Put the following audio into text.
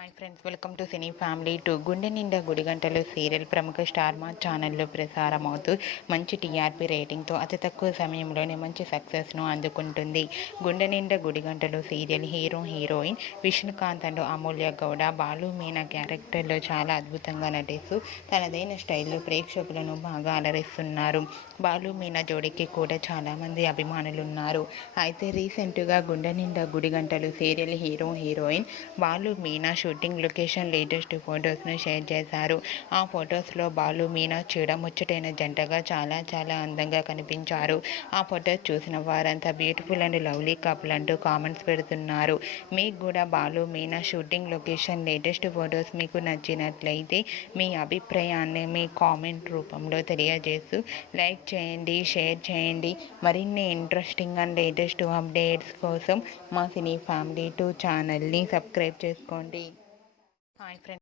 Hi friends, welcome to cine family to. గుండె నిండా గుడిగంటలు సీరియల్ ప్రముఖ స్టార్ మా ఛానల్లో ప్రసారం అవుతూ మంచి టీఆర్పీ రేటింగ్తో అతి తక్కువ సమయంలోనే మంచి సక్సెస్ను అందుకుంటుంది. గుండె నిండా గుడిగంటలు సీరియల్ హీరోయిన్ విష్ణుకాంత్ అండ్ అమూల్య గౌడ, బాలు మీనా క్యారెక్టర్లో చాలా అద్భుతంగా నటిస్తూ తనదైన స్టైల్లో ప్రేక్షకులను బాగా అలరిస్తున్నారు. బాలు మీనా జోడీకి కూడా చాలామంది అభిమానులు ఉన్నారు. అయితే రీసెంట్గా గుండె నిండా గుడిగంటలు serial heroine Balu Meena shooting location latest ఫొటోస్ను షేర్ చేశారు. ఆ ఫొటోస్లో బాలు మీనా చూడముచ్చటైన జంటగా చాలా అందంగా కనిపించారు. ఆ ఫొటోస్ చూసిన వారంతా బ్యూటిఫుల్ అండ్ లవ్లీ కపుల్ అంటూ కామెంట్స్ పెడుతున్నారు. మీకు కూడా Balu Meena shooting location latest photos మీకు నచ్చినట్లయితే మీ అభిప్రాయాన్ని మీ కామెంట్ రూపంలో తెలియజేస్తూ లైక్ చేయండి, షేర్ చేయండి. మరిన్ని ఇంట్రెస్టింగ్ అండ్ లేటెస్ట్ అప్డేట్స్ కోసం మా సినీ ఫ్యామిలీ 2 ఛానల్ని సబ్స్క్రైబ్ చేసుకోండి. Hi friends.